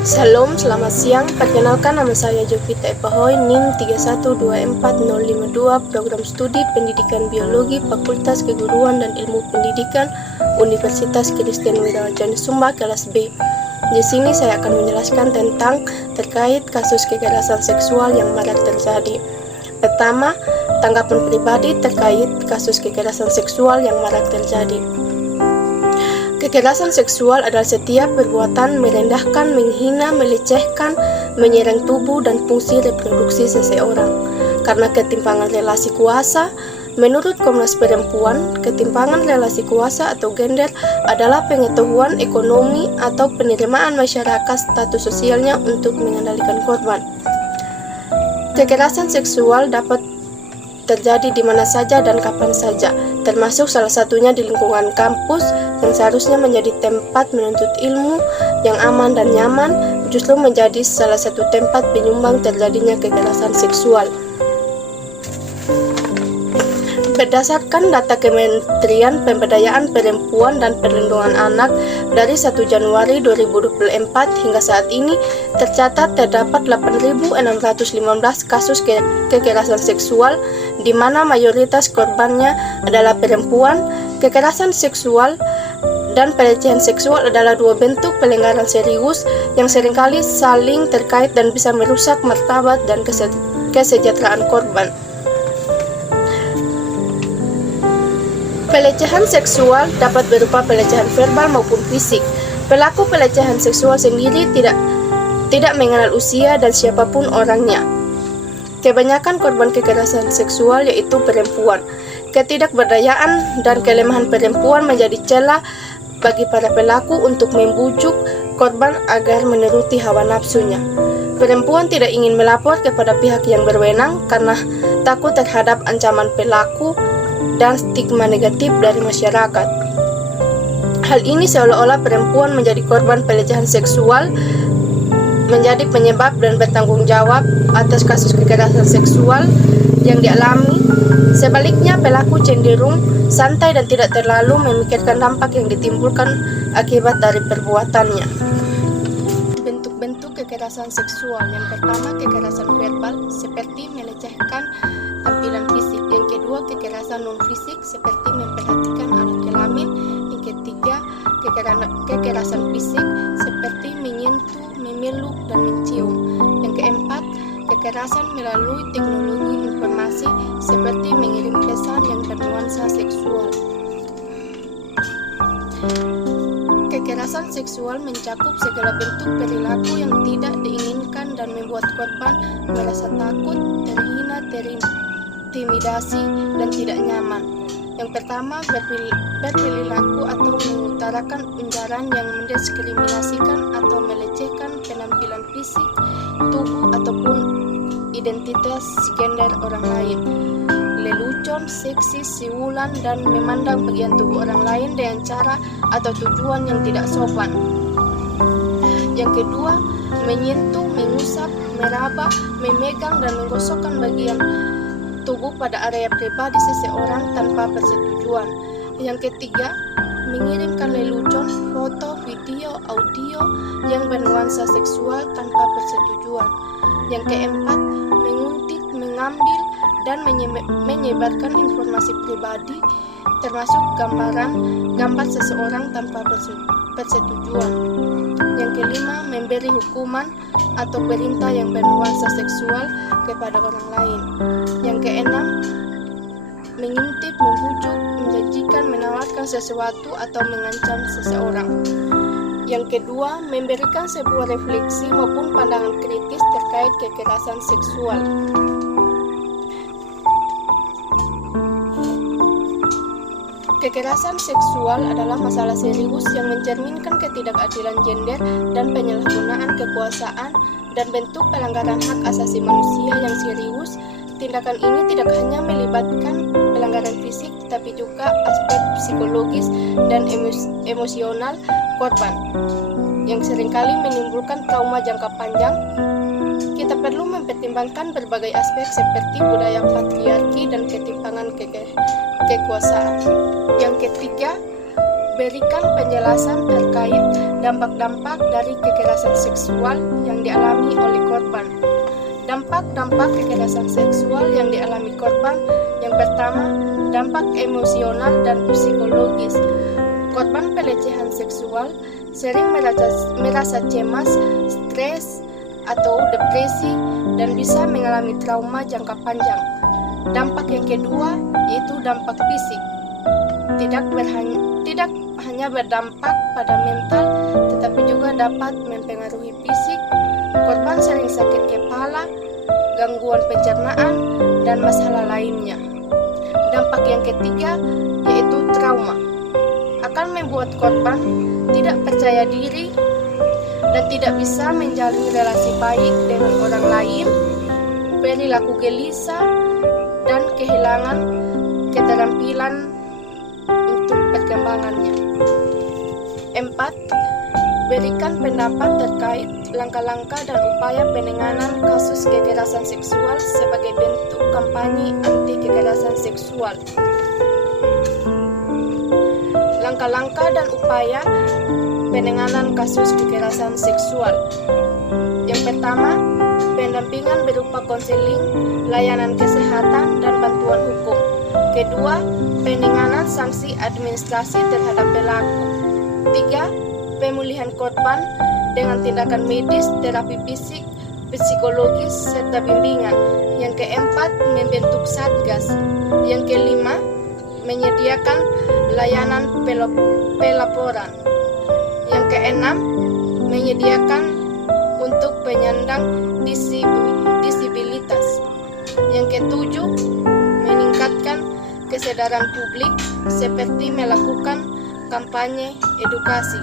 Salam, selamat siang. Perkenalkan, nama saya Jovita Epahoy, NIM 3124052, Program Studi Pendidikan Biologi, Fakultas Keguruan dan Ilmu Pendidikan, Universitas Kristen Widawacana Sumba, kelas B. Di sini saya akan menjelaskan tentang terkait kasus kekerasan seksual yang marak terjadi. Pertama, tanggapan pribadi terkait kasus kekerasan seksual yang marak terjadi. Kekerasan seksual adalah setiap perbuatan merendahkan, menghina, melecehkan, menyerang tubuh dan fungsi reproduksi seseorang karena ketimpangan relasi kuasa. Menurut Komnas Perempuan, ketimpangan relasi kuasa atau gender adalah pengetahuan ekonomi atau penerimaan masyarakat status sosialnya untuk mengendalikan korban. Kekerasan seksual dapat terjadi di mana saja dan kapan saja, termasuk salah satunya di lingkungan kampus yang seharusnya menjadi tempat menuntut ilmu yang aman dan nyaman, justru menjadi salah satu tempat penyumbang terjadinya kekerasan seksual. Berdasarkan data Kementerian Pemberdayaan Perempuan dan Perlindungan Anak dari 1 Januari 2024 hingga saat ini tercatat terdapat 8.615 kasus kekerasan seksual di mana mayoritas korbannya adalah perempuan. Kekerasan seksual dan pelecehan seksual adalah dua bentuk pelanggaran serius yang seringkali saling terkait dan bisa merusak martabat dan kesejahteraan korban. Pelecehan seksual dapat berupa pelecehan verbal maupun fisik. Pelaku pelecehan seksual sendiri tidak mengenal usia dan siapapun orangnya. Kebanyakan korban kekerasan seksual yaitu perempuan. Ketidakberdayaan dan kelemahan perempuan menjadi celah bagi para pelaku untuk membujuk korban agar menuruti hawa nafsunya. Perempuan tidak ingin melapor kepada pihak yang berwenang karena takut terhadap ancaman pelaku dan stigma negatif dari masyarakat. Hal ini seolah-olah perempuan menjadi korban pelecehan seksual, menjadi penyebab dan bertanggung jawab atas kasus kekerasan seksual yang dialami. Sebaliknya, pelaku cenderung santai dan tidak terlalu memikirkan dampak yang ditimbulkan akibat dari perbuatannya. Bentuk-bentuk kekerasan seksual. Yang pertama, kekerasan verbal seperti melecehkan tampilan fisik. Yang kedua, kekerasan non-fisik seperti memperhatikan alat kelamin. Yang ketiga, kekerasan fisik seperti menyentuh, memeluk, dan mencium. Yang keempat, kekerasan melalui teknologi informasi seperti mengirim pesan yang bernuansa seksual. Kekerasan seksual mencakup segala bentuk perilaku yang tidak diinginkan dan membuat korban merasa takut, terhina, terintimidasi, dan tidak nyaman. Yang pertama, berperilaku atau mengutarakan ujaran yang mendiskriminasikan atau melecehkan penampilan fisik, tubuh, ataupun identitas gender orang lain. Lelucon, seksis, siulan, dan memandang bagian tubuh orang lain dengan cara atau tujuan yang tidak sopan. Yang kedua, menyentuh, mengusap, meraba, memegang, dan menggosokkan bagian tubuh pada area pribadi seseorang tanpa persetujuan. Yang ketiga, mengirimkan lelucon, foto, video, audio yang bernuansa seksual tanpa persetujuan. Yang keempat, menguntit, mengambil, dan menyebarkan informasi pribadi termasuk gambar seseorang tanpa persetujuan. Yang kelima, memberi hukuman atau perintah yang bernuansa seksual kepada orang lain. Yang keenam, mengintip, membujuk, menjanjikan, menawarkan sesuatu atau mengancam seseorang. Yang kedua, memberikan sebuah refleksi maupun pandangan kritis terkait kekerasan seksual. Kekerasan seksual adalah masalah serius yang mencerminkan ketidakadilan gender dan penyalahgunaan kekuasaan dan bentuk pelanggaran hak asasi manusia yang serius. Tindakan ini tidak hanya melibatkan pelanggaran fisik, tetapi juga aspek psikologis dan emosional korban, yang seringkali menimbulkan trauma jangka panjang. Kita perlu mempertimbangkan berbagai aspek seperti budaya patriarki dan ketimpangan kekuasaan. Yang ketiga, berikan penjelasan terkait dampak-dampak dari kekerasan seksual yang dialami oleh korban. Dampak-dampak kekerasan seksual yang dialami korban. Yang pertama, dampak emosional dan psikologis. Korban pelecehan seksual sering merasa cemas, stres, atau depresi dan bisa mengalami trauma jangka panjang. Dampak yang kedua yaitu dampak fisik. Tidak hanya berdampak pada mental, tetapi juga dapat mempengaruhi fisik. Korban sering sakit kepala, gangguan pencernaan, dan masalah lainnya. Dampak yang ketiga yaitu trauma. Akan membuat korban tidak percaya diri dan tidak bisa menjalin relasi baik dengan orang lain, perilaku gelisah, dan kehilangan keterampilan untuk perkembangannya. 4. Berikan pendapat terkait langkah-langkah dan upaya penanganan kasus kekerasan seksual sebagai bentuk kampanye anti kekerasan seksual. Langkah-langkah dan upaya penanganan kasus kekerasan seksual. Yang pertama, pendampingan berupa konseling, layanan kesehatan, dan bantuan hukum. Kedua, penanganan sanksi administrasi terhadap pelaku. 3. Pemulihan korban dengan tindakan medis, terapi fisik, psikologis, serta bimbingan. Yang keempat, membentuk satgas. Yang kelima, menyediakan layanan pelaporan. Yang keenam, menyediakan untuk penyandang disabilitas. Yang ketujuh, meningkatkan kesadaran publik seperti melakukan kampanye edukasi.